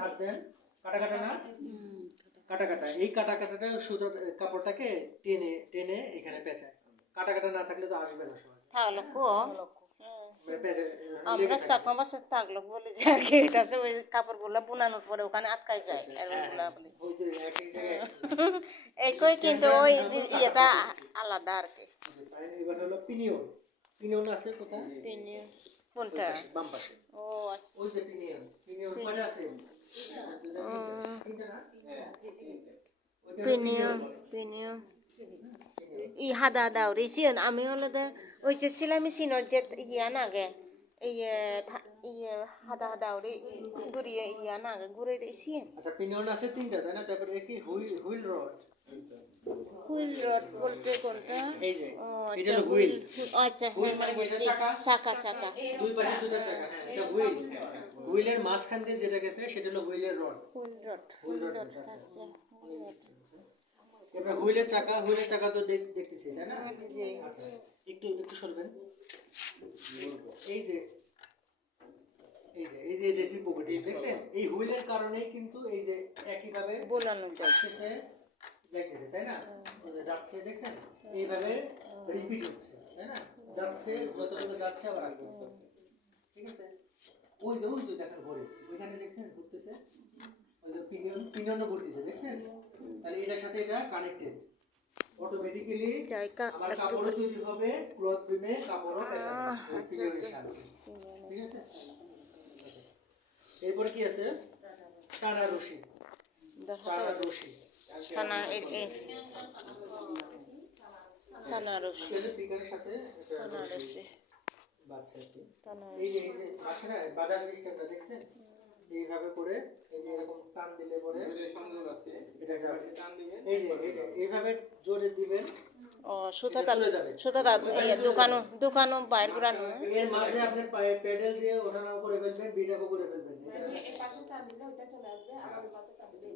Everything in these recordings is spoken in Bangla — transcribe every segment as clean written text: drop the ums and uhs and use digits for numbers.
হাত দেন, কাটা কাটা না, কাটা কাটা, এই কাটা কাটাটা সুতো কাপড়টাকে টেনে টেনে এখানে পেঁচায়। কাটা কাটা না থাকলে তো আসবে না সহজে। থাকলো কো মানে পেঁচে আমরা চাকমা বাসা থাকলো বলে যে আর কি এটা আছে ওই কাপড়গুলো বুনানোর পরে ওখানে আটকাই যায় আর ওইগুলা বলে ওই যে এক এক জায়গায় একই কিন্তু ওই ইয়েটা আলাদা আর কি। এবার হলো পিনিয়ন। পিনিয়ন আছে কোথায়? পিনিয়ন কোনটা? বাম পাশে। ও আচ্ছা ওই যে পিনিয়ন, পিনিয়ন কয়টা আছে? তিনটা না? পিনিয়ন পিনিয়ন ই হাদা দাউরি সিন আমি হলো দে ওই যে সেলাই মেশিনের যে ইয়া নাগে ইয়ে ইয়ে হাদা দাউরি ঘুরিয়ে ইয়া নাগে ঘুরে দিয়েছি। আচ্ছা পিনিয়ন আছে তিনটা তাই না? তারপরে কি wheel, wheel rod. Wheel rod বলতে কোনটা? এই যে ও এটা আচ্ছা হলো হুইল। আচ্ছা হুইল মানে কি? এটা চাকা, চাকা চাকা দুই পাশে দুটো চাকা, হ্যাঁ এটা হুইল। হুইলের মাঝখান দিয়ে যেটা গেছে সেটা হলো হুইলের rod. Wheel rod wheel rod আচ্ছা এবার হুইলের চাকা, হুইলের চাকা তো দেখতেছি তাই না? জি আচ্ছা একটু একটু সরবেন। এই যে এই যে এই যে রেসিপ্রোকেটিভ দেখছেন? এই হুইলের কারণেই কিন্তু এই যে একইভাবে বোলানো যায় আসতেছে যাইতেছে তাই না? এই যে যাচ্ছে দেখছেন? এইভাবে রিপিট হচ্ছে তাই না? যাচ্ছে যতটুকু যাচ্ছে আবার আসতেছে, ঠিক আছে? ওই যে দেখেন ঘড়ি ওইখানে দেখছেন ঘুরতেছে, ওই যে পিনিয়ন, পিনিয়নও ঘুরতেছে দেখছেন? তাহলে এটার সাথে এটা কানেক্টেড, অটোমেটিক্যালি আবার কাপড়ও তৈরি হবে, ক্লথ বিমে কাপড়ও পিনিয়নের সাহায্যে, ঠিক আছে? এরপরে কি আছে? টানা রশি। টানা রশি টানা টানা রশি পিকারের সাথে টানা রশি বাচ্চা আছে। টানা এই যে বাচ্চারা বাজার সিস্টেমটা দেখছেন? এইভাবে করে এই যে এরকম টান দিলে পরে সংযোগ আছে, এটা যাবে। এই যে এইভাবে জোরে দিবেন, ও সুতাটা যাবে। সুতাটা দোকানো বাইর করা এর মাঝে আপনি প্যাডেল দিয়ে ওঠানামা করে ফেলবেন, বিটাকও করে ফেলবেন।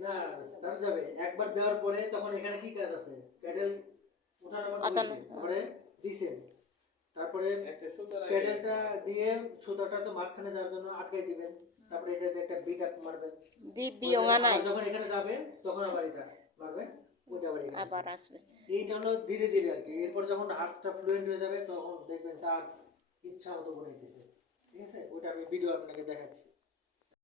না তার যাবে একবার দেওয়ার পরে তখন এখানে কি কাজ আছে? প্যাডেল ওঠানামা করছে পরে দিছেন, তারপরে প্যাডেলটা দিয়ে সুতাটা তো মাঝখানে যাওয়ার জন্য আটকাই দিবেন, তারপরে এটাতে একটা বিট আপ মারবেন, যখন এখানে যাবে তখন আবার এটা মারবেন, ওইটা আবার আসবে। এইটা হলো ধীরে ধীরে আর কি। এরপর যখন হাতটা ফ্লুয়েন্ট হয়ে যাবে তখন দেখবেন তার ইচ্ছা মতো করে দিতেছে, ঠিক আছে? ওইটা আমি ভিডিও আপনাকে দেখাচ্ছি।